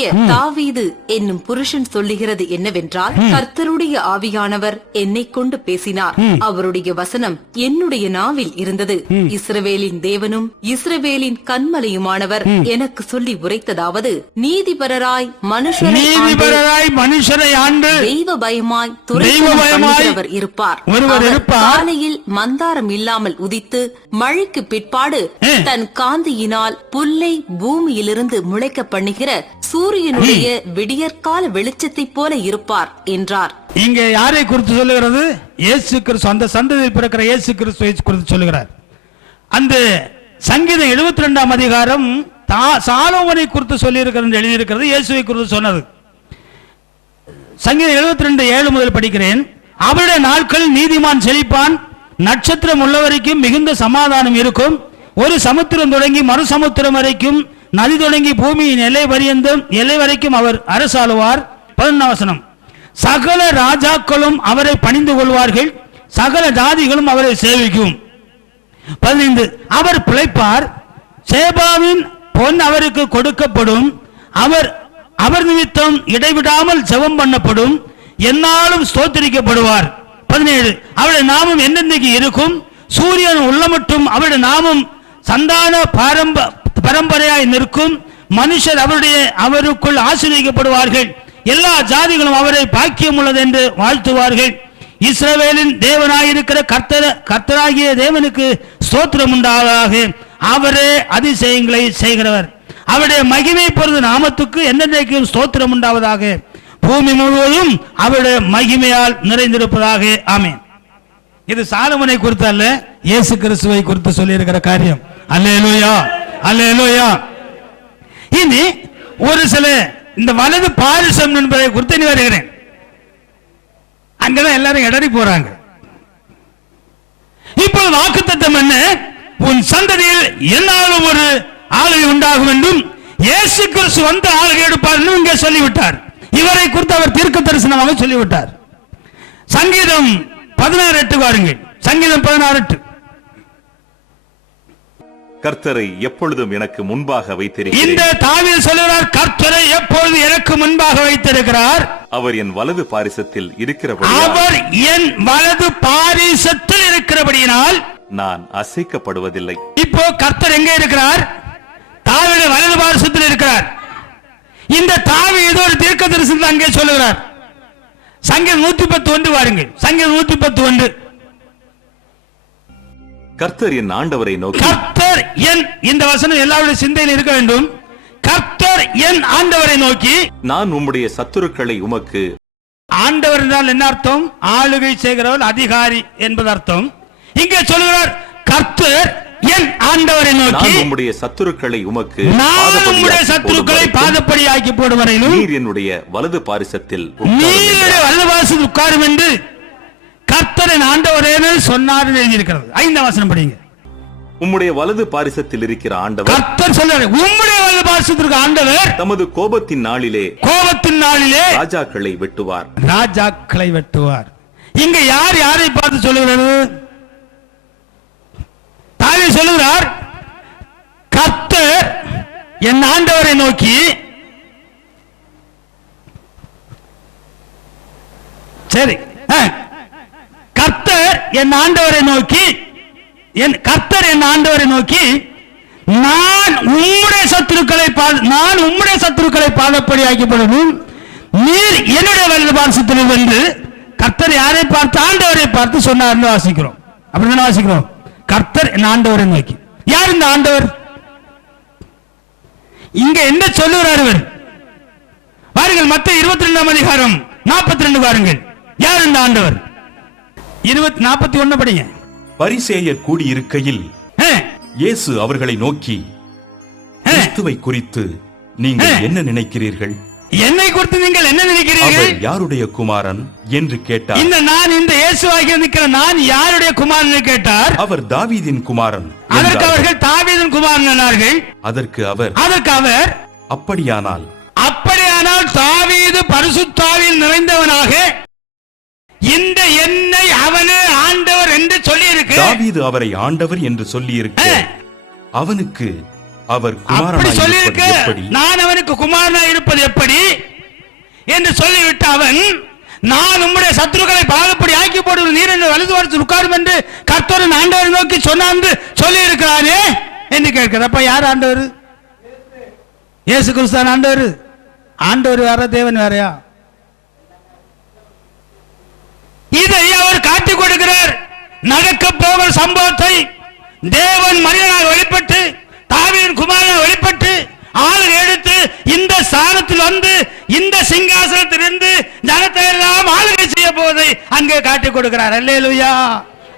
பக்தனாகிய தாவீது என்னும் புருஷன் சொல்லுகிறது என்னவென்றால், கர்த்தருடைய ஆவியானவர் என்னை கொண்டு பேசினார். அவருடைய வசனம் என்னுடைய நாவில் இருந்தது. இஸ்ரவேலின் தேவனும் இஸ்ரவேலின் கன்மலையுமானவர் எனக்கு சொல்லி உரைத்ததாவது, நீதிபரராய் மனுஷரை ஆண்டு தெய்வ பயமாய் துரைவர் இருப்பார். காலையில் மந்தாரம் இல்லாமல் உதித்து மழைக்கு பிற்பாடு தன் காந்தியினால் புல்லை பூமியிலிருந்து முளைக்க பண்ணுகிற சூரியனுடைய விடியற்கால வெளிச்சத்தை போல இருப்பார் என்றார். இங்கே யாரை குறித்து சொல்லுகிறது? இயேசு கிறிஸ்து, அந்த சந்ததியில் பிறக்கிற இயேசு கிறிஸ்துவை குறித்து சொல்லுகிறார். அந்த சங்கீதம் 72ஆம் அதிகாரம் சாலோமோனை குறித்து சொல்லி இருக்கிறது, எழுதியிருக்கிறது. இயேசுவை குறித்து சொன்னது. சங்கீதம் 72:7 முதல் படிக்கிறேன். அவருடைய நாட்கள் நீதிமான் செழிப்பான், நட்சத்திரம் உள்ளவரைக்கும் மிகுந்த சமாதானம் இருக்கும். ஒரு சமுத்திரம் தொடங்கி மறு சமுத்திரம் வரைக்கும், நதி தொடங்கி பூமியின் எல்லை வரைக்கும் அவர் அரசாளுவார். 11ஆம் வசனம். சகல ராஜாக்களும் அவரை பணிந்து கொள்வார்கள், சகல ஜாதிகளும் அவரை சேவிக்கும். 15. அவர் பிழைப்பார், சேபாவின் பொன் அவருக்கு கொடுக்கப்படும், அவர் நிமித்தம் இடைவிடாமல் ஜெபம் பண்ணப்படும், என்னாலும் ஸ்தோத்திரிக்கப்படுவார். 17. அவருடைய நாமம் என்னென்னைக்கு இருக்கும், சூரியன் உள்ளமட்டும் அவருடைய நாமம் சந்தான பரம்பரையாய் நிற்கும். மனுஷர் அவருக்குள் ஆசீர்வதிக்கப்படுவார்கள், எல்லா ஜாதிகளும் அவரை பாக்கியம் உள்ளது என்று வாழ்த்துவார்கள். இஸ்ரவேலின் தேவனாயிருக்கிற கர்த்தராகிய தேவனுக்கு ஸ்தோத்திரம் உண்டாவதாக, அவரே அதிசயங்களை செய்கிறவர். அவருடைய மகிமை பொருது நாமத்துக்கு என்னென்னைக்கும் ஸ்தோத்திரம் உண்டாவதாக, பூமி முழுவதும் அவருடைய மகிமையால் நிறைந்திருப்பதாக. ஆமென். இது சாலமோனை குறித்து அல்ல, இயேசு கிறிஸ்துவை குறித்து சொல்லி இருக்கிற காரியம். அல்லேலூயா, அல்லேலூயா. இனி ஒரு சில இந்த வலது பாரிசம் என்பதை குறித்து இனி வருகிறேன். அங்கதான் எல்லாரும் இடறி போறாங்க. இப்போது வாக்குத்தத்தம் என்ன? உன் சந்ததியில் என்னாலும் ஒரு ஆளுகை உண்டாகும் என்றும் இயேசு கிறிஸ்து வந்து ஆளுகை எடுப்பார் என்றும் இங்கே சொல்லிவிட்டார். இவரை குறித்து அவர் தீர்க்க தரிசனமாக சொல்லிவிட்டார். சங்கீதம் 16:8 வாருங்கள். சங்கீதம் 16:8. கர்த்தரை எப்பொழுதும் எனக்கு முன்பாக வைத்திருக்கிறார். இந்த தாவீது சொல்கிறார், கர்த்தரை எப்பொழுது எனக்கு முன்பாக வைத்திருக்கிறார். அவர் என் வலது பாரிசத்தில் இருக்கிறபடியினால் நான் அசைக்கப்படுவதில்லை. இப்போ கர்த்தர் எங்கே இருக்கிறார்? தாவீது வலது பாரிசத்தில் இருக்கிறார். இந்த தாவீது ஒரு தீர்க்க தரிசனத்தை அங்கே சொல்லுகிறார். சங்கீதம் 110:1 வாருங்கள். சங்கீதம் 110:1. கர்த்தர் என் ஆண்டவரை நோக்கி, கர்த்தர் என், இந்த வசனம் எல்லாருடைய சிந்தையில் இருக்க வேண்டும். கர்த்தர் என் ஆண்டவரை நோக்கி, நான் உம்முடைய சத்துருக்களை உமக்கு. ஆண்டவர் என்றால் என்ன அர்த்தம்? ஆளுகை செய்கிறவர், அதிகாரி என்பது அர்த்தம். இங்கே சொல்லுகிறார், கர்த்தர் என் ஆண்டவரை நோக்கி, உம்முடைய சத்துருக்களை உமக்கு, உம்முடைய சத்துருக்களை பாதப்படியாக்கி போடும் வரையிலும் நீர் என்னுடைய வலது பாரிசத்தில் உட்காரும் என்று கர்த்தரின் ஆண்டவரே சொன்னார் எழுதியிருக்கிறது. 5ஆம் வசனம் படிங்க. உம்முடைய வலது பாரிசத்தில் இருக்கிற ஆண்டவர், கர்த்தர் சொல்றாரு, உம்முடைய வலது பாரிசத்திற்கு ஆண்டவர் தமது கோபத்தின் நாளிலே ராஜாக்களை வெட்டுவார். ராஜாக்களை வெட்டுவார். இங்க யார் யாரை பார்த்து சொல்லுகிறது? தாவீது சொல்லுகிறார், கர்த்தர் என் ஆண்டவரை நோக்கி, சரி, கர்த்தர் என் ஆண்டவரை நோக்கி, கர்த்தர் என் ஆண்டவரை நோக்கி, நான் உம்முடைய சத்துருக்களை பாதப்படி ஆக்கப்படணும், நீர் என்னுடைய வலது பாரிசத்தில் வென்று. கர்த்தர் யாரை பார்த்து? ஆண்டவரை பார்த்து சொன்னார் வாசிக்கிறோம். அப்படிதான் வாசிக்கிறோம். கர்த்தர் என் ஆண்டவரை நோக்கி. யார் இந்த ஆண்டவர்? இங்க என்ன சொல்லுகிறார் இவர்? பாருங்கள், மத்தேயு 22ஆம் அதிகாரம் 42 பாருங்கள். யார் இந்த ஆண்டவர்? 41 படிங்க. பரிசேயர் கூடியிருக்கையில் இயேசு அவர்களை நோக்கி, கிறிஸ்துவை குறித்து நீங்கள் என்ன நினைக்கிறீர்கள்? என்னை குறித்து நீங்கள் என்ன நினைக்கிறீர்கள்? யாருடைய குமாரன் என்று கேட்டார். இந்த இயேசுவாகிய நிற்கிற நான் யாருடைய குமாரன் கேட்டார். அவர் தாவீதின் குமாரன். அதற்கு அவர்கள் தாவீதின் குமாரன் என்னார்கள். அதற்கு அவர் அப்படியானால் தாவீது பரிசுத்தாவியில் நிறைந்தவனாக இந்த என்னை அவனே ஆண்டவர் என்று சொல்லி இருக்கு. தாவீது அவரை ஆண்டவர் என்று சொல்லி இருக்கு. அவனுக்கு அவர் அப்படி குமாரனாய் சொல்லியிருக்க இருப்பது எப்படி? நான் அவனுக்கு குமாரனாய் இருப்பது எப்படி என்று சொல்லிவிட்டு அவன், நான் உம்முடைய சத்துருக்களை பாகப்படி ஆக்கி போடுவது நீர் என்று வலது வாரத்தில் உட்காரும் என்று கர்த்தரின் ஆண்டவரை நோக்கி சொன்னான்னு சொல்லி இருக்கிறானே என்று கேட்கிறார். அப்ப யார் ஆண்டவர்? இயேசு கிறிஸ்தான் ஆண்டவர். ஆண்டவர் வேற, தேவன் வேறையா? இதை அவர் காட்டிக் கொடுக்கிறார். நடக்க போகிற சம்பவத்தை தேவன் மனிதனாக வெளிப்பட்டு, தாவீதின் குமாரனாக வெளிப்பட்டு, ஆள் எடுத்து இந்த ஸ்தானத்தில் வந்து இந்த சிங்காசனத்திலிருந்து ஜனத்தை எல்லாம் ஆளுகை செய்ய போவதை அங்கே காட்டிக் கொடுக்கிறார். அல்லேலூயா,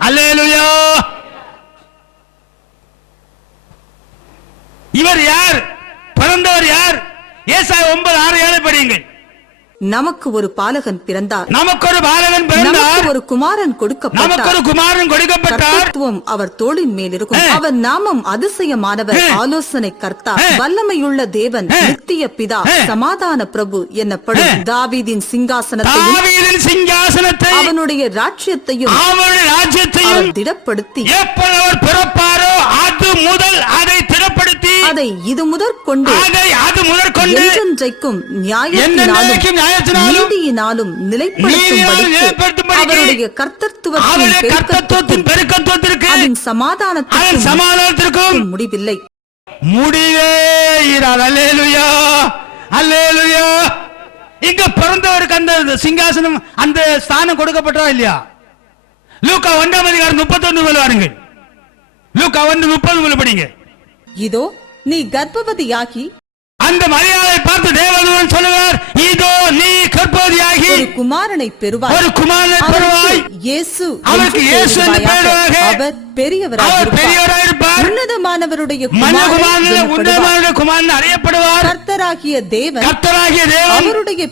அல்லேலூயா. இவர் யார்? பிறந்தவர் யார்? ஏசாயா 9:6-7 படியுங்கள். நமக்கு ஒரு பாலகன் பிறந்தார், நமக்கு ஒரு பாலகன் பிறந்தார், நமக்கு ஒரு குமாரன் நமக்கு கொடுக்கப்பட்டார், ஒரு குமாரன் கொடுக்கப்பட்டார், கர்த்தத்துவம் அவர் தோளின் மேல் இருக்கும், அவர் நாமம் அதிசயமானவர், ஆலோசனை கர்த்தா, வல்லமையுள்ள தேவன், நித்திய பிதா, சமாதான பிரபு என்னப்படும். தாவீதின் சிங்காசனத்தையும் தாவீதின் சிங்காசனத்தை அவனுடைய ராஜ்யத்தையும் அவருடைய ராஜ்யத்தையும் அவர் திடப்படுத்தி, எப்பொழுது அவர் பிறப்பாரோ அது முதல் அதை திடப்படுத்தி, அதை இது முதற்கொண்டு அது முதற்கொண்டு என்றென்றைக்கும் என்றென்றைக்கும் நியாயத்தினாலும் நீதியினாலும் நிலைப்படுத்தும்படி அவருடைய கர்த்தத்துவத்தின் பெருக்கத்துவத்திற்கு அதன் சமாதானத்திற்கும் முடிவில்லை. முடிவே இராது. அல்லேலூயா, அல்லேலூயா. இங்க பிறந்தவருக்கு அந்த சிங்காசனம், அந்த ஸ்தானம் கொடுக்கப்பட்டா இல்லையா? லூக்கா 1:31 வாருங்கள். லூக்கா 1:30 படிங்க. இதோ நீ கர்ப்பவதியாகி அந்த மரியாதை பார்த்து தேவதூதன் சொல்லுவார், இதோ நீ கர்ப்பவதியாகி ஒரு குமாரனை பெறுவாய், ஒரு குமாரனை பெறுவாய், இயேசு அவருக்கு இயேசு என்று பெயரிடுவாயாக. அவர் பெரியவராயிருப்பார், உன்னதமானவருடைய குமாரன் அறியப்படுவார். கர்த்தராகிய தேவன் அவருடைய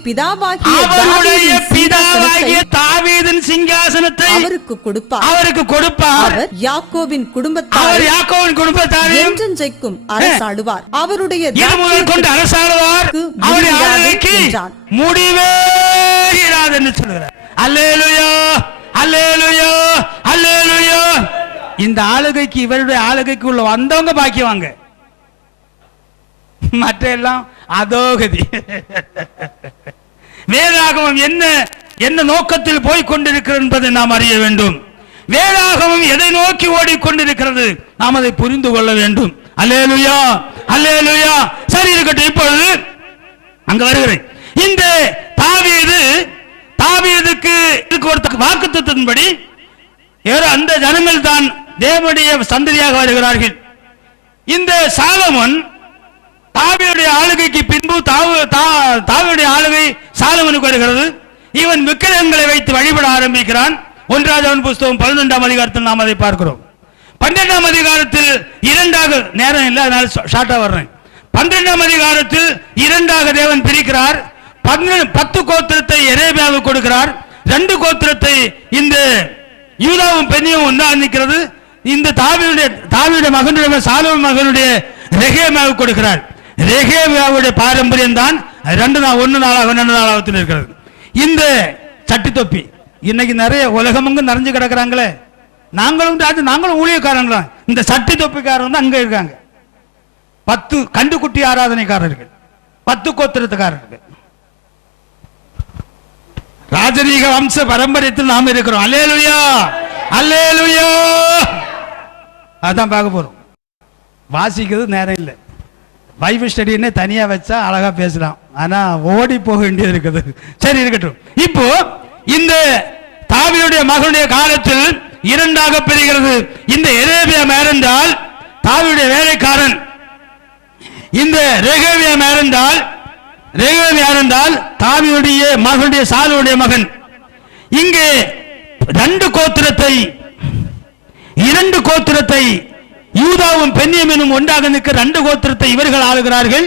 பிதாவாகிய தாவீதின் சிங்காசனத்தை அவருக்கு கொடுப்பார். அவர் யாக்கோபின் குடும்பத்தாரையும் என்றென்றைக்கும் அரசாளுவார், அவருடைய கொண்டு அரசாளுவார், அவருடைய ஆளுகைக்கு முடிவே இராது என்று சொல்கிறார். அல்லேலூயா, அல்லேலூயா, அல்லேலூயா. இந்த ஆளுகைக்கு, இவருடைய ஆளுகைக்கு உள்ள வந்தவங்க பாக்கியவாங்க, மற்ற எல்லாம் அதோகதி. வேதாகமம் என்ன நோக்கத்தில் போய் கொண்டிருக்கிறது என்பதை நாம் அறிய வேண்டும். வேதாகமம் எதை நோக்கி ஓடிக்கொண்டிருக்கிறது நாம் அதை புரிந்து கொள்ள வேண்டும். அல்லேலூயா, அல்லேலூயா. சரி இருக்கட்டும், இப்பொழுது அங்க வருகிறேன். இந்த தாவீதுக்கு ஒரு வாக்குத்தத்தின்படி அந்த ஜனங்கள் தான் தேவனுடைய சந்ததியாக வருகிறார்கள். இந்த சாலமோன் தாவீதுடைய ஆளுகைக்கு பின்பு தாவீதுடைய ஆளுகை சாலமோனுக்கு வருகிறது. இவன் விக்கிரகங்களை வைத்து வழிபட ஆரம்பிக்கிறான். 1 ராஜாவின் புஸ்தகம் 11ஆம் அதிகாரத்தில் நாம் அதை பார்க்கிறோம். 12ஆம் அதிகாரத்தில் இரண்டாக, நேரம் இல்லை அதனால ஷார்ட்டா வர்றேன். 12ஆம் அதிகாரத்தில் இரண்டாக தேவன் பிரிக்கிறார். 10 கோத்திரத்தை எரேமியாவுக்கு கொடுக்கிறார். 2 கோத்திரத்தை இந்த யூதாவும் பெண்ணியும் ஒன்றா நிற்கிறது. இந்த தாவீதுடைய மகனுடைய சாலோமோன் மகனுடைய ரெகேமியாவுக்கு கொடுக்கிறார். ரெகேமியாவுடைய பாரம்பரியம் தான் 1 நாளாகத்தில் இருக்கிறது. இந்த சட்டி தொப்பி இன்னைக்கு நிறைய உலகமுங்க நிறைஞ்சு கிடக்குறாங்களே, நாங்களும் ஊழியக்காரங்களா, இந்த சட்டி தொப்பிக்காரங்க தான் அங்க இருக்காங்க. 10 கண்டுகுட்டி ஆராதனைக்காரர்கள், 10 கோத்திரத்துக்காரர்கள், ராஜரீக வம்ச பரம்பரியத்தில் நாம் இருக்கிறோம். அல்லேலூயா, அல்லேலூயா. அதான் பார்க்க போறோம். வாசிக்கிறது நேரம் இல்லை. பைபிள் ஸ்டடின்னு தனியா வச்சா அழகா பேசலாம், ஆனா ஓடி போக வேண்டியது இருக்குது. சரி இருக்கட்டும். இப்போ இந்த தாவீதுடைய மகனுடைய காலத்தில் இரண்டாக பிரிகிறது. இந்த எரேமியா இருந்தால் தாவீதுடைய வேலைக்காரன், இந்த ரெகேமியா இருந்தால் தாவீதுடைய மகனுடைய சாலோனுடைய மகன். இங்கே 2 கோத்திரத்தை யூதாவும் பென்யமீனும் ஒன்றாக நிற்க 2 கோத்திரத்தை இவர்கள் ஆளுகிறார்கள்.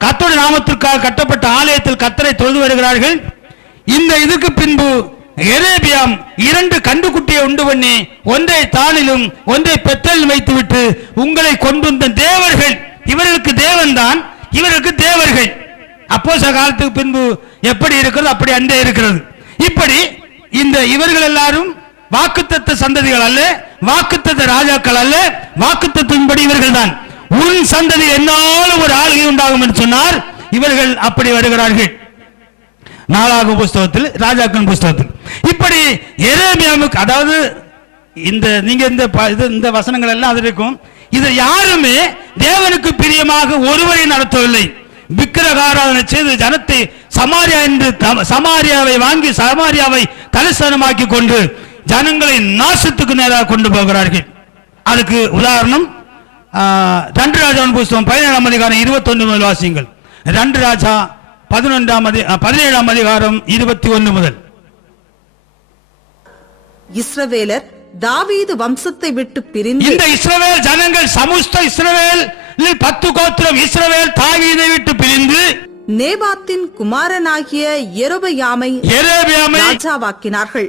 கர்த்தருடைய நாமத்திற்காக கட்டப்பட்ட ஆலயத்தில் கர்த்தரை தொழுது வருகிறார்கள். இந்த இதுக்கு பின்பு எரேமியாம் 2 கண்டுகுட்டியை உண்டு பண்ணி ஒன்றை தானிலும் ஒன்றை பெத்தலிலும் வைத்துவிட்டு உங்களை கொண்டு வந்த தேவர்கள், இவர்களுக்கு தேவன் தான், இவர்களுக்கு தேவர்கள். அப்போஸ்தலர் காலத்துக்கு பின்பு எப்படி இருக்கிறது அப்படி அண்டே இருக்கிறது. இப்படி இந்த இவர்கள் எல்லாரும் வாக்குத்தத்த சந்ததிகள் அல்ல, வாக்குத்தத்த ராஜாக்கள் அல்ல, வாக்குத்தத்தின்படி இவர்கள் தான். உன் சந்ததி என்னாலும் ஒரு ஆளுகை உண்டாகும் என்று சொன்னார். இவர்கள் அப்படி வருகிறார்கள். 4 புஸ்தகத்தில், ராஜாக்கள் புஸ்தகத்தில் இப்படி எரேமியாவுக்கு, அதாவது நீங்க இந்த வசனங்கள் எல்லாம் அது இருக்கும். இது யாருமே தேவனுக்கு பிரியமாக ஒருவரை நடத்தவில்லை. விக்கிரகாராதனை செய்து ஜனத்தை சமாரியாவை வாங்கி சமாரியாவை தலைஸ்தானமாக்கி கொண்டு ஜனங்களை நாசத்துக்கு நேராக கொண்டு போகிறார்கள். அதுக்கு உதாரணம் 2 ராஜாவின் புஸ்தகம் 17ஆம் அதிகாரம் 21 முதல் வாசியுங்கள். 2 ராஜா 17ஆம் அதிகாரம் 21 முதல். இஸ்ரவேலர் தாவீது வம்சத்தை விட்டு பிரிந்து, இந்த இஸ்ரவேல் ஜனங்கள் சமஸ்த இஸ்ரவேல் 10 கோத்திரம் இஸ்ரவேல் தாவீதை விட்டு பிரிந்து நேபாத்தின் குமாரனாகிய யெரொபெயாமை ராஜாவாக்கினார்கள்.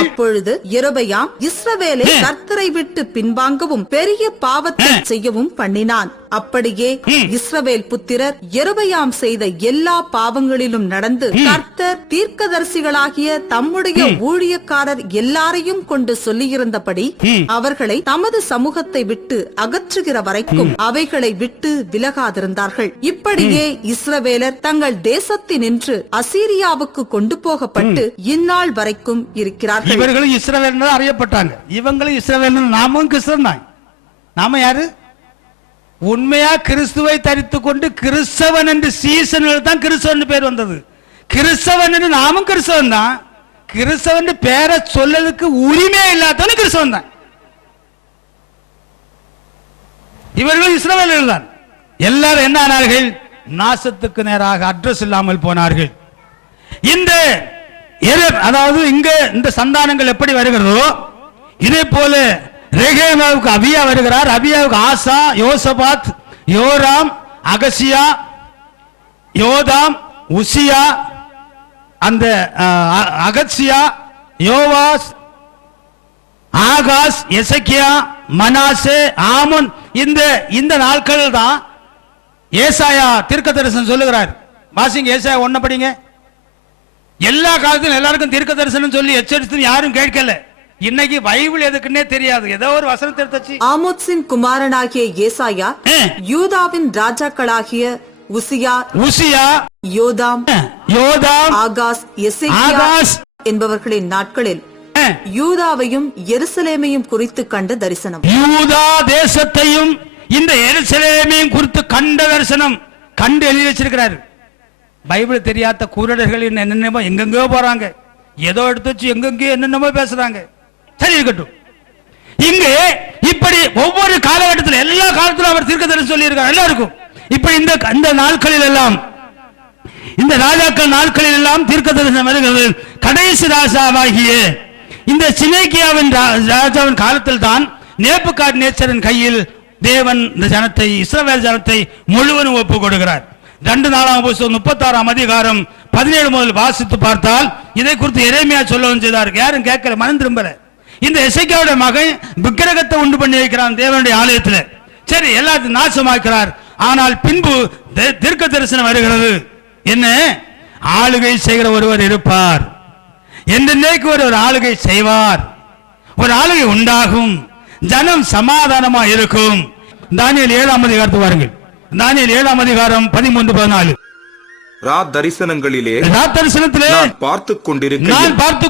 அப்பொழுது யெரொபெயாம் இஸ்ரவேலை கர்த்தரை விட்டு பின்வாங்கவும் பெரிய பாவத்தை செய்யவும் பண்ணினான். அப்படியே இஸ்ரவேல் புத்திரர் யெரொபெயாம் செய்த எல்லா பாவங்களிலும் நடந்து கர்த்தர் தீர்க்கதரிசிகளாகிய தம்முடைய ஊழியக்காரர் எல்லாரையும் கொண்டு சொல்லியிருந்தபடி அவர்களை தமது சமூகத்தை விட்டு அகற்றுகிற வரைக்கும் அவைகளை விட்டு விலகாதிருந்தார்கள். இப்படியே இஸ்ரவேலர் தங்கள் தேசத்தினின்று அசீரியாவுக்கு கொண்டு போகப்பட்டு இந்நாள் வரைக்கும் இருக்கிறார்கள். இவர்களும் இஸ்ரவேல் அறியப்பட்டாங்க. இவங்களும் இஸ்ரவேல். நாமும் கிறிஸ்தவன் தான். நாம யாரு? உண்மையா கிறிஸ்துவை தரித்துக் கொண்டு கிறிஸ்தவன் என்று சீசன்கள் தான் கிறிஸ்தவன் பேர் வந்தது. கிறிஸ்தவன் என்று நாமும் கிறிஸ்தவன் தான். கிறிஸ்தவன் பேரை சொல்லலுக்கு உரிமை இல்லாதவன் கிறிஸ்தவன் தான். இவர்கள் இஸ்ரவேலர்கள் தான். எல்லாரும் என்ன ஆனார்கள்? நாசத்துக்கு நேராக அட்ரஸ் இல்லாமல் போனார்கள். அதாவது இங்க இந்த சந்தானங்கள் எப்படி வருகிறதோ இதே போல ரெகேமியாவுக்கு அபியா வருகிறார். அபியாவுக்கு ஆசா, யோசபாத், யோராம், அகசியா, யோதாம், உசியா, அந்த அகசியா, யோவாஸ், ஆகாஸ், எசக்கியா, மனாசே, ஆமோன். இந்த நாட்கள் தான் ஏசாயா தீர்க்கதரிசனம் சொல்லுகிறார். வாசிங்க, ஏசாயா 1 படிங்க. எல்லா காலத்திலும் எல்லாருக்கும் தீர்க்க தரிசனம் சொல்லி எச்சரித்து யாரும் கேட்கல. இன்னைக்கு பைபிள் எதுக்குன்னே தெரியாது. ஏதோ ஒரு வசனத்தை எடுத்துச்சு. ஆமோத்சின் குமாரனாகிய ஏசாயா யூதாவின் ராஜாக்களாகிய உசியா, யோதாம், ஆகாஸ், எசேக்கியா என்பவர்களின் நாட்களில் யூதாவையும் எருசலேமையும் குறித்து கண்ட தரிசனம். யூதா தேசத்தையும் இந்த எருசலேமையும் குறித்து கண்ட தரிசனம் கண்டு எழுதி வச்சிருக்கிறார். பைபிள் தெரியாத கூரடர்கள் என்னென்னமோ எங்கெங்கோ போறாங்க. ஏதோ எடுத்து வச்சு எங்கெங்கோ என்னென்னமோ பேசுறாங்க. சரி, இருக்கட்டும். இங்கு இப்படி ஒவ்வொரு காலகட்டத்தில் எல்லா காலத்திலும் அவர் தீர்க்கதரிசனம் சொல்லி இருக்கார் எல்லாருக்கும். இப்ப இந்த நாட்களில் எல்லாம், இந்த ராஜாக்கள் நாட்களில் எல்லாம் தீர்க்கதரிசனம் வருகிறது. கடைசி ராஜாவாகிய இந்த சினேக்கியாவின் ராஜாவின் காலத்தில் தான் நேபுகாத்நேச்சரின் கையில் தேவன் இந்த ஜனத்தை, இஸ்ரவேல் ஜனத்தை முழுவதும் ஒப்பு கொடுக்கிறார். 2 நாளாம் புஸ்தகம் 36ஆம் அதிகாரம் 17 முதல் வாசித்து பார்த்தால் இதை குறித்து எரேமியா சொல்லவும் செய்தார். யாரும் கேட்கல, மனம் திரும்பல. இந்த எசேக்கியாவுடைய மகன் விக்கிரகத்தை உண்டு பண்ணி வைக்கிறான் தேவனுடைய ஆலயத்தில். சரி, எல்லாத்தையும் நாசமாக்கிறார். ஆனால் பின்பு தீர்க்க தரிசனம் வருகிறது. என்ன? ஆளுகை செய்கிற ஒருவர் இருப்பார். என்றைக்கு ஒரு ஆளுகை செய்வார். ஒரு ஆளுகை உண்டாகும். ஜனம் சமாதானமா இருக்கும். தானியேல் 7ஆம் அதிகாரத்தை பாருங்கள். தானியேல் 7ஆம் அதிகாரம் 13-14. தரிசனத்திலே நான் பார்த்துக்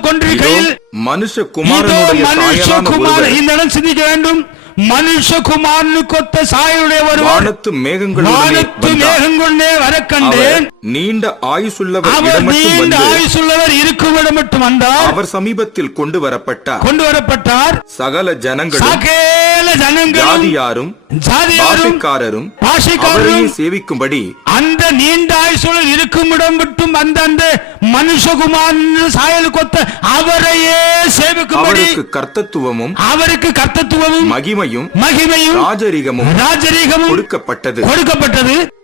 கொண்டிருக்கையில் மனுஷகுமாரன், இந்த இடம் சிந்திக்க வேண்டும். மனுஷகுமாரனுக்கொத்த சாயலுடைய ஒருவர் வானத்து மேகங்களுடனே வர கண்டேன். நீண்ட ஆயுசுள்ளவர் இருக்கும் இடம் மட்டும் வந்தார். அவர் சமீபத்தில் கொண்டு வரப்பட்டார். சகல ஜனங்களும் ஜாதியாரும் பாஷைக்காரரும் சேவிக்கும்படி அந்த நீண்ட ஆயுசுள்ள இருக்கும் இடம் மட்டும் அந்த மனுஷகுமாரன் சாயல் கொத்த அவரையே சேவிக்கும்படி கர்த்தத்துவமும் மகிமையும் ராஜரிகமும் கொடுக்கப்பட்டது.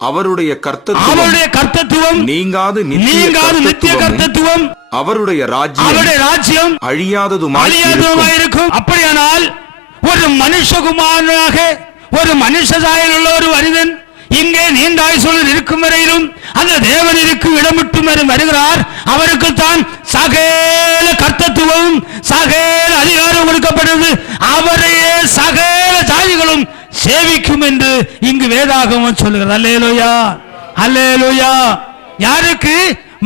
அவருடைய கர்த்தத்துவம் நீங்காது நித்திய கர்த்தத்துவம். அவருடைய ராஜ்யம் அழியாததுமாயிருக்கும். அப்படியானால் ஒரு மனுஷகுமாரனாக ஒரு மனுஷ சாயல் உள்ள ஒரு மனிதன் இங்கே நீண்ட ஆயுசுடன் இருக்கும் வரையிலும் அந்த தேவன் இருக்கும் இடமிட்டும் வருகிறார். அவருக்கு தான் சகல கர்த்தத்துவம் சகல அதிகாரம் கொடுக்கப்படுது. அவரையே சகல ஜாதிகளும் சேவிக்கும் என்று இங்கு வேதாகமம் சொல்லுகிறது. அல்லேலூயா, அல்லேலூயா. யாருக்கு?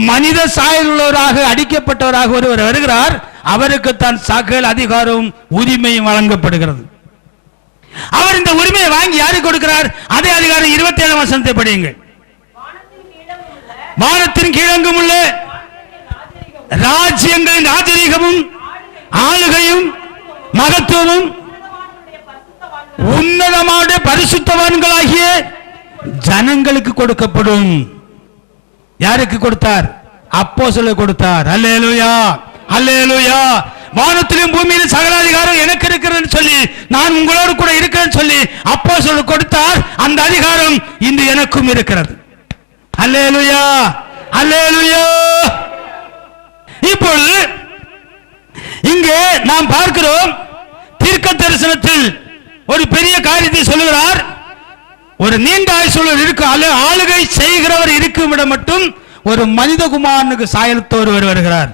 மனித சாயல் உள்ளவராக அடிக்கப்பட்டவராக ஒருவர் வருகிறார், அவருக்கு தான் சகல அதிகாரம் உரிமையும் வழங்கப்படுகிறது. அவர் இந்த உரிமையை வாங்கி யாருக்கு கொடுக்கிறார்? அதே அதிகாரம் 27 வசனத்தை படியுங்கள். வானத்தின் கீழங்கும் உள்ள ராஜ்யங்களின் ராஜரீகமும் ஆளுகையும் மகத்துவமும் உன்னதமான பரிசுத்தவான்களாகிய ஜனங்களுக்கு கொடுக்கப்படும். யாருக்கு கொடுத்தார்? அப்போஸ்தலருக்கு கொடுத்தார். அல்லேலூயா, அல்லேலூயா. வானத்திலும் பூமியிலும் சகல அதிகாரம் எனக்கு இருக்கிறது சொல்லி, நான் உங்களோடு கூட இருக்கிறேன்னு சொல்லி அப்போஸ்தலருக்கு கொடுத்தார். அந்த அதிகாரம் இன்று எனக்கும் இருக்கிறது. அல்லேலூயா, அல்லேலூயா. இப்பொழுது இங்கே நாம் பார்க்கிறோம், தீர்க்க தரிசனத்தில் ஒரு பெரிய காரியத்தை சொல்லுகிறார். ஒரு நீண்ட ஆயுசுள்ளவர் இருக்கு, ஆளுகை செய்கிறவர் இருக்கும் இடம் மட்டும் ஒரு மனிதகுமாரனுக்கு சாயலத்தோடு வருகிறார்.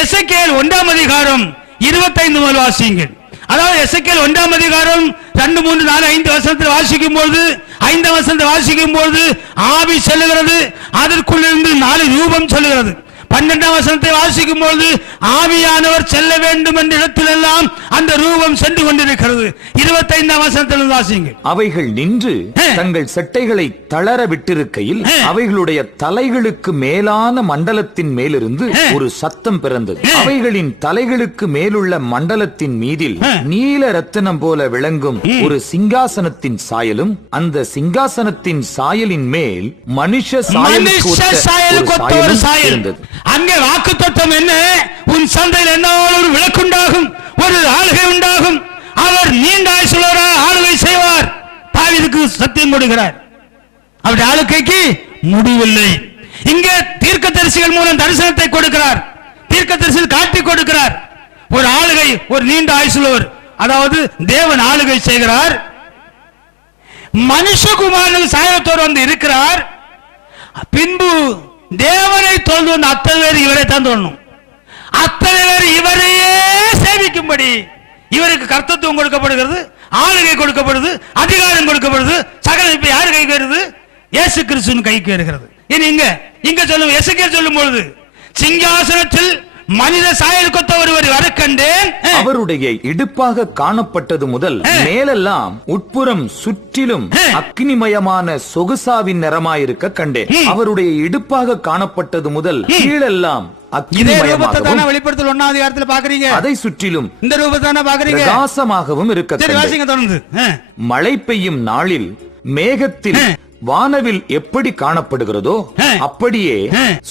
எசேக்கியேல் 1ஆம் அதிகாரம் 25 முதல் வாசியுங்கள். அதாவது எசேக்கியேல் 1ஆம் அதிகாரம் 2, 3, 4, 5 வசனத்தில் வாசிக்கும் பொழுது, 5 வசனத்தை வாசிக்கும் பொழுது ஆவி செல்லுகிறது, அதற்குள்ளிருந்து 4 ரூபம் சொல்லுகிறது. 12ஆம் வசனத்தை வாசிக்கும் பொழுது ஆவியானவர் செல்ல வேண்டும் என்ற இடத்திலெல்லாம் அந்த ரூபம் சென்று கொண்டிருக்கிறது. 25ஆம் வசனத்தில் வாசிங்க. அவைகள் நின்று தங்கள் செட்டைகளை தளர விட்டிருக்கையில் அவைகளுடைய தலைகளுக்கு மேலான மண்டலத்தின் மேலிருந்து ஒரு சத்தம் பிறந்தது. அவைகளின் தலைகளுக்கு மேலுள்ள மண்டலத்தின் மீதில் நீல ரத்தினம் போல விளங்கும் ஒரு சிங்காசனத்தின் சாயலும், அந்த சிங்காசனத்தின் சாயலின் மேல் மனுஷ சாயலுக்கு ஒரு சாயல் இருந்தது. அங்கே வாக்குத்தத்தம் என்ன? உன் சந்தையில் என்ன ஒரு விளக்குண்டாகும், ஒரு ஆளுகை உண்டாகும், அவர் நீண்ட ஆயுசுள்ளவராக ஆளுகை செய்வார். தாவீதுக்கு சத்தியம் கொடுக்கிறார். அவருடைய ஆளுகைக்கு முடிவில்லை. இங்கே தீர்க்கதரிசிகள் மூலம் தரிசனத்தை கொடுக்கிறார், தீர்க்கதரிசிகள் காட்டி கொடுக்கிறார். ஒரு ஆளுகை, ஒரு நீண்ட ஆயுசுள்ளவர், அதாவது தேவன் ஆளுகை செய்கிறார். மனுஷகுமாரனுக்கு சாயத்தோடு வந்து இருக்கிறார். பின்பு தேவனை தொழுது வந்து அத்தனை பேர் இவரை தான் தோணும், அத்தனை பேர் இவரையே சேவிக்கும்படி இவருக்கு கர்த்தத்துவம் கொடுக்கப்படுகிறது, ஆளுகை கொடுக்கப்படுது, அதிகாரம் கொடுக்கப்படுது. சகல இப்ப யாரு கைக்கு வருது? இயேசு கிறிஸ்துவின் கைக்கு வருகிறது. இங்க சொல்லும் எசேக்கியேல் சொல்லும் பொழுது, சிங்காசனத்தில் மனித சாயல் கொத்த ஒருவர் வர கண்டேன், அவருடைய இடுப்பாக காணப்பட்டது முதல் மேலெல்லாம் உட்புறம் சுற்றிலும் அக்னிமயமான சொகுசாவின் நிறமாயிருக்க கண்டேன். அவருடைய இடுப்பாக காணப்பட்டது முதல் கீழெல்லாம் வெளிப்படுத்தல் 1ஆம் அதிகாரத்தில் பாக்குறீங்க. அதை சுற்றிலும் இந்த ரூபத்தான பாக்குறீங்க, பிரகாசமாகவும் இருக்க. மழை பெய்யும் நாளில் மேகத்தில் வானவில் எப்படி காணப்படுகிறதோ அப்படியே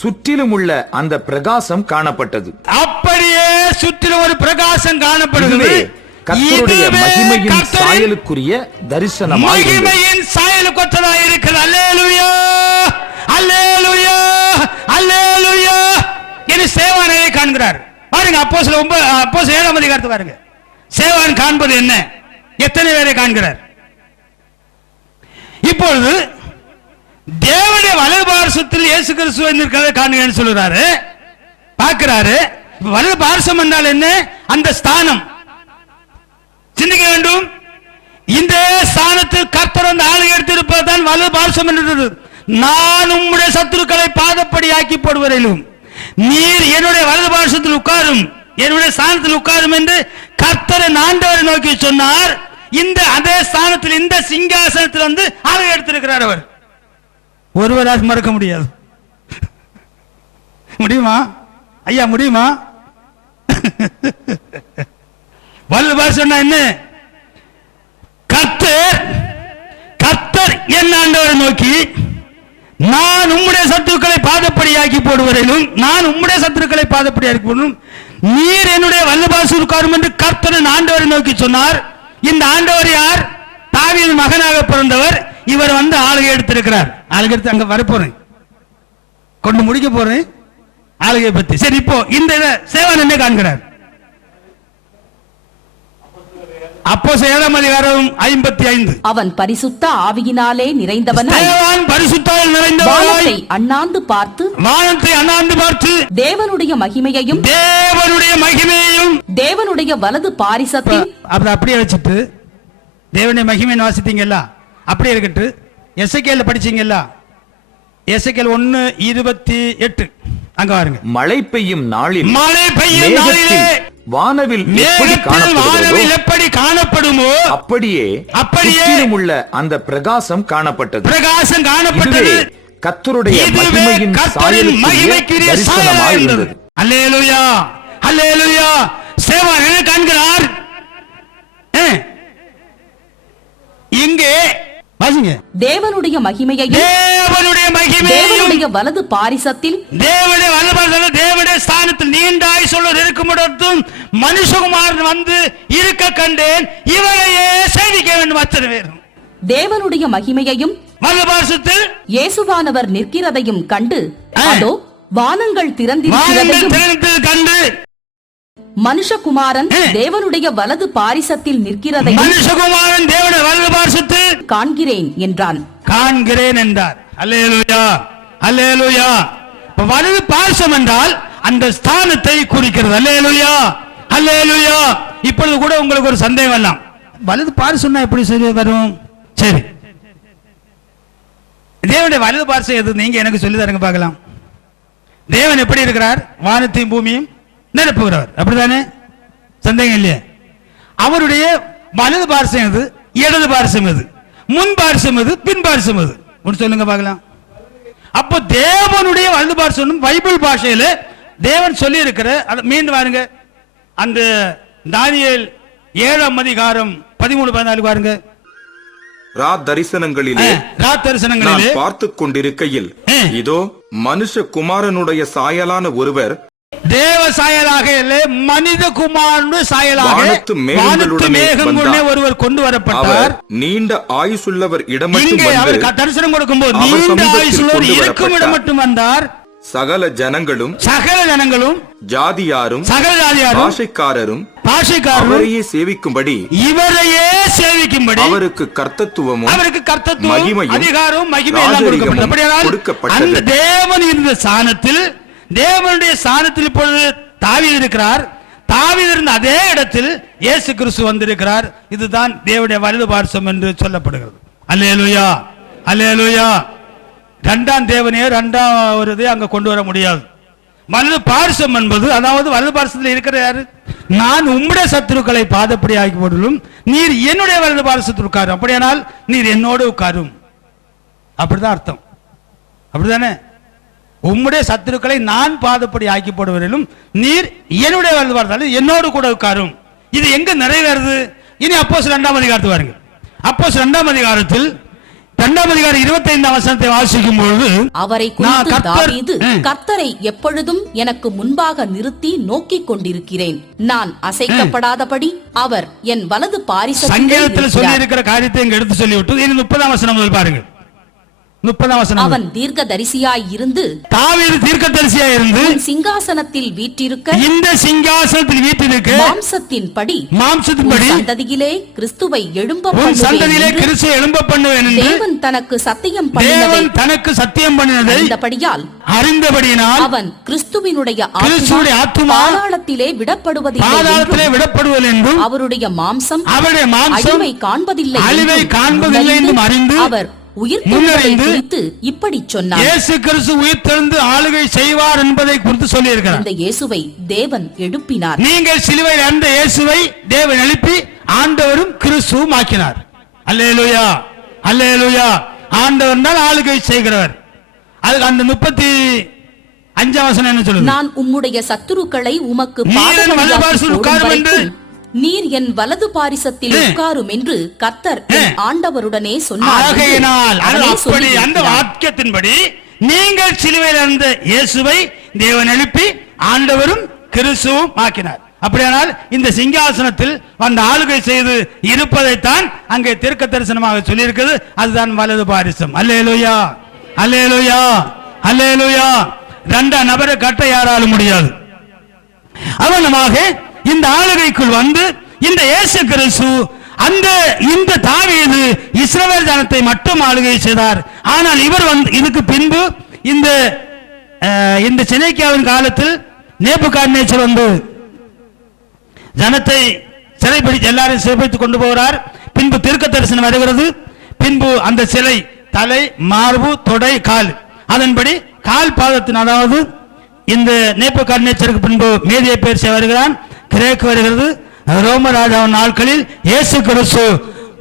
சுற்றிலும் உள்ள அந்த பிரகாசம் காணப்பட்டது. அப்படியே சுற்றிலும் ஒரு பிரகாசம் காணப்படுகிறது. கர்த்தருடைய மகிமையின் சாயலுக்குரிய தரிசனம், மகிமையின் சாயலுக்குரியதாக இருக்கிறது. அல்லேலூயா, அல்லேலூயா, அல்லேலூயா. இனி சேவானை காண்கிறார். பாருங்க, அப்போஸ்தலர் 7ஆம் அதிகாரத்தை பாருங்க. சேவான் காண்பது என்ன? எத்தனை பேரை காண்கிறார்? இப்பொழுது தேவனுடைய வலது பார்சத்தில் இயேசு கிறிஸ்து இருக்கிறதை காண்கிறேன்னு சொல்றாரு, பார்க்கிறாரு. வலது பார்சம் என்றால் என்ன? அந்த ஸ்தானம். சிந்திக்க வேண்டும். இந்த ஸ்தானத்தில் கர்த்தர் அந்த ஆளுகை எடுத்திருப்பதுதான் வலது பார்சம் என்றது. நான் உம்முடைய சத்துருக்களை பாதப்படி ஆக்கி போடுவதிலும் நீர் என்னுடைய வலது பார்சத்தில் உட்காரும், என்னுடைய ஸ்தானத்தில் உட்காரும் என்று கர்த்தரை ஆண்டவரை நோக்கி சொன்னார். இந்த அதே ஸ்தானத்தில், இந்த சிங்காசனத்தில் வந்து ஆளுகை எடுத்திருக்கிறார். அவர் ஒருவராக மறக்க முடியாது. முடியுமா ஐயா? முடியுமா? வல்லவர் சொன்ன என்ன? கர்த்தர் என் ஆண்டவரை நோக்கி, நான் உம்முடைய சத்துருக்களை பாதப்படியாக்கி போடுவதிலும், நான் உம்முடைய சத்துருக்களை பாதப்படியாக்கி போடும், நீர் என்னுடைய வல்லபாசு உட்காரும் என்று கர்த்தர் ஆண்டவரை நோக்கி சொன்னார். இந்த ஆண்டவர் யார்? தாவீது மகனாக பிறந்தவர். இவர் வந்து ஆளுகை எடுத்திருக்கிறார். ஆளுகை எடுத்து அங்க வரப்போறேன், கொண்டு முடிக்க போறேன் ஆளுகை பத்தி. சரி, இப்போ இந்த சேவான் என்ன காண்கிறார்? அப்போஸ்தலர் 7ஆம் அதிகாரம் 55. அவன் பரிசுத்த ஆவியினாலே நிறைந்தவனாய், தேவன் பரிசுத்தால் நிறைந்தவனாய் வானத்தை அண்ணாந்து பார்த்து தேவனுடைய மகிமையையும் தேவனுடைய வலது பாரிசத்தில் அப்படியே வச்சிட்டு தேவனுடைய மகிமையை வாசித்தீங்கல்ல, அப்படியே இருக்கட்டு. எசேக்கியேல படிச்சீங்கல்ல, எசேக்கியேல் 1:28 அங்க பாருங்க. மழை பெய்யும் நாளில் நாளிலே வானவில் எப்படி காணப்படுமோ அப்படியே சுற்றிலும் உள்ள அந்த பிரகாசம் காணப்பட்டது. கர்த்தருடைய மகிமைக்குரிய தரிசனமாய் இருந்தது. அல்லேலூயா, அல்லேலூயா. சேவன் என்ன காண்கிறார்? இங்கே வாசிங்க. தேவனுடைய மகிமையையும் தேவனுடைய வலது பாரிசத்தில் தேவனுடைய ஸ்தானத்தில் நீண்ட ஆயுசுள்ளவர் இருக்குமிடத்தும் மனுஷகுமாரன் வந்து இருக்க கண்டேன், இவரையே சேவிக்க வேண்டும். அத்தனை பேர் தேவனுடைய மகிமையையும் வலது இயேசுவானவர் நிற்கிறதையும் கண்டு, அதோ வானங்கள் திறந்திருக்கிறதையும் கண்டு, மனுஷகுமாரன் தேவனுடைய வலது பாரிசத்தில் நிற்கிறதையும் மனுஷகுமாரன் தேவனுடைய வலது பாரிசத்தில் காண்கிறேன் என்றான். காண்கிறேன் என்றார். அல்லேலூயா, அல்லேலூயா. வலது பாரிசம் என்றால் அந்த ஸ்தானத்தை குறிக்கிறது. அல்லேலூயா, அல்லேலூயா. இப்பொழுது கூட உங்களுக்கு ஒரு சந்தேகம் வரலாம், வலது பாரிசம்னா எப்படி சரி வரும்? சரி, தேவனுடைய வலது பாரிசம் எது? நீங்க எனக்கு சொல்லி தருங்க பார்க்கலாம். தேவன் எப்படி இருக்கிறார்? வானத்தையும் பூமியும் நிரப்புகிறவர், அப்படித்தானே? சந்தேகம் இல்லையே. அவருடைய வலது பாரிசம் எது, இடது பாரிசம் எது, முன் பாரிசம் எது, பின் பாரிசம் எது? ஒன்று சொல்லுங்க பார்க்கலாம். அப்போ தேவனுடைய வலது பாரிசம் பைபிள் பாஷையில தேவன் சொல்லி இருக்கிற, மீண்டும் பாருங்க, அந்த தானியேல் 7ஆம் அதிகாரம் 13-14 பாருங்க. தரிசனங்களிலே பார்த்து கொண்டிருக்கையில் இதோ மனுஷகுமாரனுடைய சாயலான ஒருவர், தேவ சாயலாக இல்லை, மனித குமாரனுடைய சாயலாக மேகங்களுடனே ஒருவர் கொண்டு வரப்பட்டார். நீண்ட ஆயுசுள்ளவர் இடம் மட்டும் வந்து தரிசனம் கொடுக்கும்போது நீண்ட ஆயுசுள்ளவர் இருக்கும் இடம் மட்டும் வந்தார். சகல ஜனங்களும் ஜாதியாரும் பாஷைக்காரரும் அவரையே சேவிக்கும்படி அவருக்கு கர்த்தத்துவமும் மகிமையும் அதிகாரமும் மகிமையும் கொடுக்கப்பட்டது. தேவன் இருந்த ஸ்தானத்தில், தேவனுடைய ஸ்தானத்தில் இப்பொழுது தாவீது இருக்கிறார். தாவீது இருந்த அதே இடத்தில் இயேசு கிறிஸ்து வந்திருக்கிறார். இதுதான் தேவனுடைய வலது பாரிசம் என்று சொல்லப்படுகிறது. அல்லேலூயா, அல்லேலூயா. இரண்டாம் தேவனையோ இரண்டாவது அங்க கொண்டு வர முடியாது. வலது பாரிசம் என்பது, அதாவது வலது பாரிசத்தில் இருக்கிற யாரு? நான் உம்முடைய சத்துருக்களை பாதப்படி ஆக்கி போடலும், நீர் என்னுடைய வலது பாரிசத்தில் உட்காரும், அப்படியானால் நீர் என்னோடு உட்காரும். அப்படிதான் அர்த்தம், அப்படிதானே? உம்முடைய சத்துருக்களை நான் பாதப்படி ஆக்கி போடுவதிலும் நீர் என்னுடைய வலது பாரிசத்தில் என்னோடு கூட உட்காரும். இது எங்க நிறைவேறுது? இனி அப்போஸ்தலர் 2ஆம் அதிகாரத்துக்கு வாருங்க. அப்போஸ்தலர் 2ஆம் அதிகாரத்தில் 2ஆம் அதிகாரம் 25ஆம் வசனத்தை வாசிக்கும் பொழுது, அவரை குறித்து தாவீது, கர்த்தரை எப்பொழுதும் எனக்கு முன்பாக நிறுத்தி நோக்கிக் கொண்டிருக்கிறேன், நான் அசைக்கப்படாதபடி அவர் என் வலது பாரிசத்தில் சங்கீதத்தில் சொல்லி இருக்கிற காரியத்தை இங்க எடுத்து சொல்லிவிட்டு இனி 30ஆம் வசனம் முதல் பாருங்க. 30ஆம் வசனம். அவன் தீர்க்கதரிசியாய் இருந்து, தாவீது தீர்க்கதரிசியாய் இருந்து, சிங்காசனத்தில் வீற்றிருக்க, இந்த சிங்காசனத்தில் வீற்றிருக்க, மாம்சத்தின்படி சந்ததியிலே கிறிஸ்துவை எழும்ப பண்ணுவேன் என்று தேவன் தனக்கு சத்தியம் பண்ணினதை அறிந்தபடியினால் அவன் கிறிஸ்துவினுடைய ஆத்துமா பாதாளத்திலே விடப்படுவதில்லை என்றும் அவருடைய மாம்சம் அழிவை காண்பதில்லை என்றும் அறிந்து அவர் உயிர்த்தெழுந்து இப்படி சொன்னார். இயேசு கிறிஸ்து உயிர்த்தெழுந்து ஆளுகை செய்வார் என்பதை குறித்து சொல்லி இருக்கிறார். இந்த இயேசுவை தேவன் எழுப்பினார். நீங்கள் சிலுவையில் அந்த இயேசுவை தேவன் எழுப்பி ஆண்டவரும் கிறிஸ்துவும் ஆக்கினார். அல்லேலூயா, அல்லேலூயா. ஆண்டவர் தான் ஆளுகை செய்கிறவர். அதுக்கு அந்த 35ஆம் வசனம் என்ன சொல்லுது? நான் உம்முடைய சத்துருக்களை உமக்கு பாதபடியாக்கி நீர் என் வலது பாரிசத்தில் உட்காரும் என்று கர்த்தர் ஆண்டவருடனே சொன்னார். அந்த வாக்கியத்தின்படி நீங்கள் சிலுவையில் இருந்த இயேசுவை தேவன் எழுப்பி ஆண்டவரும் கிறிஸ்துவும் ஆக்கினார். அப்படியானால் இந்த சிங்காசனத்தில் வந்த ஆளுகை செய்து இருப்பதைத்தான் அங்கே தீர்க்க தரிசனமாக சொல்லியிருக்கிறது. அதுதான் வலது பாரிசம். அல்லேலூயா, அல்லேலூயா, அல்லேலூயா. இரண்டாம் நபரை கட்ட யாராலும் முடியாது. அவனமாக இந்த ஆளுகைக்குள் வந்து இந்த இயேசு கிறிஸ்து இந்த தாவீது இஸ்ரவேல் ஜனத்தை மட்டும் ஆளுகை செய்தார். ஆனால் இவர் இதுக்கு பின்பு இந்த செனேக்கியாவின் காலத்தில் நேபுகாத்நேச்சர் வந்து ஜனத்தை சிறைப்பிடித்து எல்லாரையும் சிறைப்பிடித்து கொண்டு போகிறார். பின்பு தீர்க்க தரிசனம் வருகிறது. பின்பு அந்த சிலை தலை, மார்பு, தொடை, கால், அதன்படி கால் பாதத்தின், அதாவது இந்த நேபுகாத்நேச்சருக்கு பின்பு மேதிய பேர்சியா வருகிறான், கிரேக்கு வருகிறது. ரோம ராஜாவின் நாட்களில் இயேசு கிறிஸ்து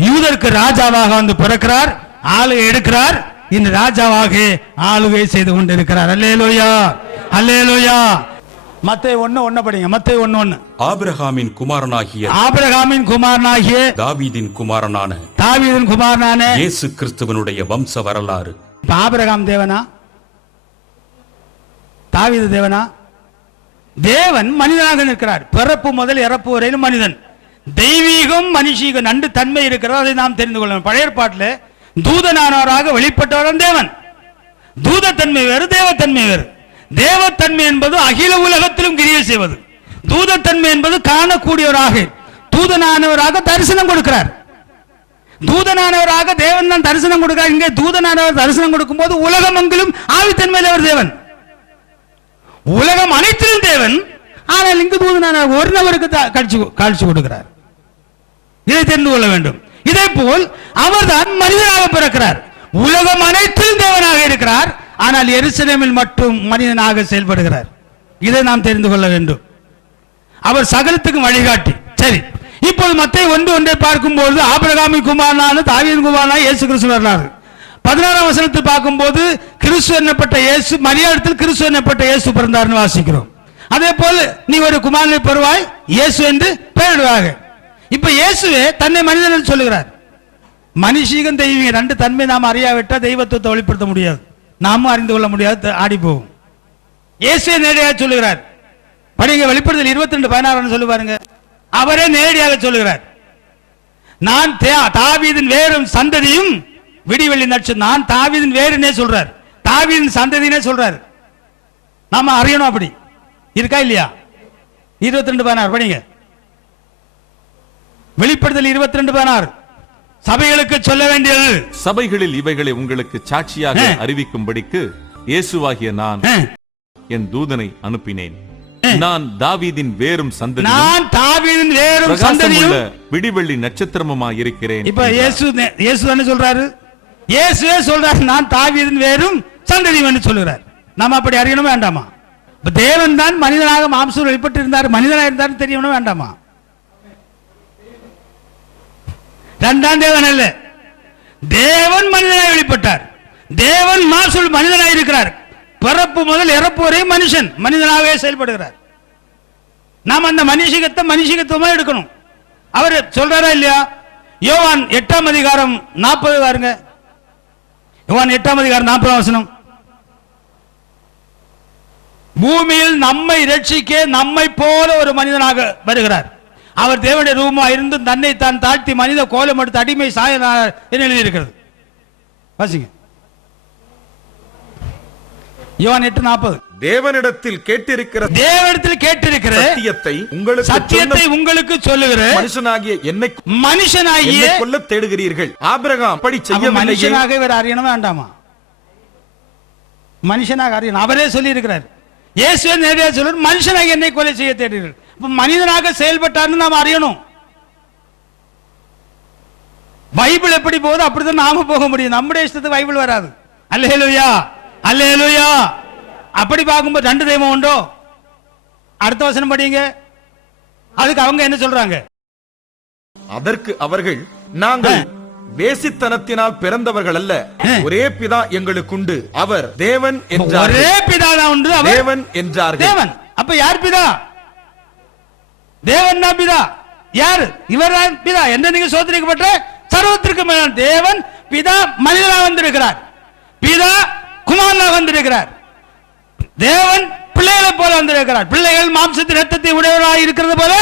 யூதருக்கு ராஜாவாக வந்து பிறக்கிறார், ஆளுகை எடுக்கிறார், இந்த ராஜாவாக ஆளுகை செய்து கொண்டிருக்கிறார். அல்லேலூயா, அல்லேலூயா. மத்தேயு 1:1 படிங்க. மத்தேயு 1:1. ஆபிரகாமின் குமாரனாகிய தாவீதின் குமாரனான இயேசு கிறிஸ்துவனுடைய வம்ச வரலாறு. ஆபிரகாம் தேவனா, தாவீது தேவனா? தேவன் மனிதனாக நிற்கிறார். பிறப்பு முதல் இறப்பு வரையிலும் மனிதன். தெய்வீகம் மனுஷீக நண்டு தன்மை இருக்கிறது, அதை நாம் தெரிந்து கொள்ளணும். பழைய ஏற்பாட்டில் தூதனானவராக வெளிப்பட்டவன் தேவன். தூதத்தன்மை வேறு, தேவத்தன்மை வேறு. தேவத்தன்மை என்பது அகில உலகத்திலும் கிரியை செய்வது. தூதத்தன்மை என்பது காணக்கூடியவராக, தூதனானவராக தரிசனம் கொடுக்கிறார். தூதனானவராக தேவன் தான் தரிசனம் கொடுக்கிறார். இங்கே தூதனானவர் தரிசனம் கொடுக்கும் போது உலகமெங்கிலும் ஆவித்தன்மையில் அவர் தேவன், உலகம் அனைத்திலும் தேவன். ஆனால் இங்கு தூதனானவர் ஒரு நபருக்கு காட்சி கொடுக்கிறார். இதை தெரிந்து கொள்ள வேண்டும். இதே போல் அவர் தான் மனிதனாக பிறக்கிறார். உலகம் அனைத்திலும் தேவனாக இருக்கிறார், ஆனால் எருசலேமில் மட்டும் மனிதனாக செயல்படுகிறார். இதை நாம் தெரிந்து கொள்ள வேண்டும். அவர் சகலத்துக்கும் வழிகாட்டி. சரி, இப்போது மத்தேயு 1:1 பார்க்கும்போது ஆபிரகாமின் குமாரனான தாவீதின் குமாரனான இயேசு கிறிஸ்து வரலாறு. 16ஆம் வசனத்தில் பார்க்கும்போது கிறிஸ்து என்னப்பட்ட இயேசு, மரியாதத்தில் கிறிஸ்து என்னப்பட்ட இயேசு பிறந்தார்னு வாசிக்கிறோம். அதே போல் நீ ஒரு குமாரனை பெறுவாய், இயேசு என்று பெயரிடுவாங்க. இப்ப இயேசுவே தன்னை மனிதன் என்று சொல்லுகிறார். மனுஷீகம் தெய்வீக ரெண்டு தன்மை நாம் அறியாவிட்டால் தெய்வத்துவத்தை வெளிப்படுத்த முடியாது, நாமும் அறிந்து கொள்ள முடியாது, ஆடி போகும். இயேசுவே நேரடியாக சொல்லுகிறார். படிங்க, வெளிப்படுத்தல் 22:16 சொல்லு பாருங்க. அவரே நேரடியாக சொல்லுகிறார், நான் தாவீதின் வேரும் சந்ததியும் விடிவெள்ளி நட்சத்திரம். நான் தாவீதின் வேறுனே சொல்றார், தாவீதின் சந்ததினே சொல்றார். நாம அறியணும். அப்படி இருக்கா இல்லையா? 22:16 படிங்க. வெளிப்படுத்தல் 22:16 சபைகளுக்கு சொல்ல வேண்டியது. சபைகளில் இவைகளை உங்களுக்கு சாட்சியாக அறிவிக்கும்படிக்கு இயேசுவாகிய நான் என் தூதனை அனுப்பினேன். நான் தாவீதின் வேரும் சந்ததியும் விடிவெள்ளி நட்சத்திரமுமாய் இருக்கிறேன். இப்ப இயேசு என்ன சொல்றாரு? இயேசுவே சொல்றாரு, நான் தாவீதின் வேரும் சந்ததியும் என்று சொல்லுகிறார். நாம அப்படி அறியணும் வேண்டாமா? தேவன் தான் மனிதனாக மாம்சம் வெளிப்பட்டு இருந்தார், மனிதனாக இருந்தார் தெரியணும் வேண்டாமா? இரண்டாம் தேவன் அல்ல, தேவன் மனிதனாக வெளிப்பட்டார். தேவன் மாம்சம் மனிதனாக இருக்கிறார். பிறப்பு முதல் இறப்பு வரை மனுஷன் மனிதனாகவே செயல்படுகிறார். நாம் அந்த மனுஷிகத்துவமா எடுக்கணும். அவர் சொல்றாரா இல்லையா? யோவான் 8:40 பாருங்க. யோவான் 8:40 பூமியில் நம்மை ரட்சிக்க நம்மை போல ஒரு மனிதனாக வருகிறார். அவர் தேவனுடைய ரூபமா இருந்து தன்னை தான் தாழ்த்தி மனித கோலம் எடுத்து அடிமை சாய எழுதியிருக்கிறது. வாசிங்க யோவான் 8:40. தேவனிடத்தில் கேட்டிருக்கிற சத்தியத்தை உங்களுக்கு சொல்லுகிற மனுஷனாகிய என்னை கொல்ல தேடுகிறீர்கள். ஆபிரகாம் அப்படி செய்யவில்லை. மனுஷனாக இவர் அறியணும் வேண்டாமா? மனுஷனாக அறியணும். அவரே சொல்லி இருக்கிறார். இயேசுவே நேரடியாக சொல்றார், மனுஷனாக என்னை கொலை செய்ய தேடுகிறீர்கள். மனிதனாக செயல்பட்டார்னு நாம் அறியணும். பைபிள் எப்படி போகுது அப்படிதான் நாம போக முடியும். நம்முடைய இஷ்டத்துக்கு பைபிள் வராது. அல்லேலூயா, அல்லேலூயா. அப்படி பார்க்கும்போது ரெண்டு தெய்வம் உண்டோ? அடுத்த வசனம் படிங்க. அதுக்கு அவங்க என்ன சொல்றாங்க? அதற்கு அவர்கள், நாங்கள் வேசித்தனத்தினால் பிறந்தவர்கள் அல்ல, ஒரே பிதா எங்களுக்குண்டு, அவர் தேவன் என்றார். ஒரே பிதா தான் உண்டு, தேவன் என்றார்கள். தேவன். அப்ப யார் பிதா? தேவன் தான் பிதா. யார்? இவர் தான் பிதா. என்ன நீங்க சோதரிக்கப்பட்ட சர்வத்திற்கு மேலான தேவன் பிதா மனிதனாக வந்திருக்கிறார். பிதா குமாரனாக வந்திருக்கிறார். தேவன் பிள்ளைகளை போல வந்திருக்கிறார். பிள்ளைகள் மாம்சத்தின் ரத்தத்தை உடையவராக இருக்கிறது போல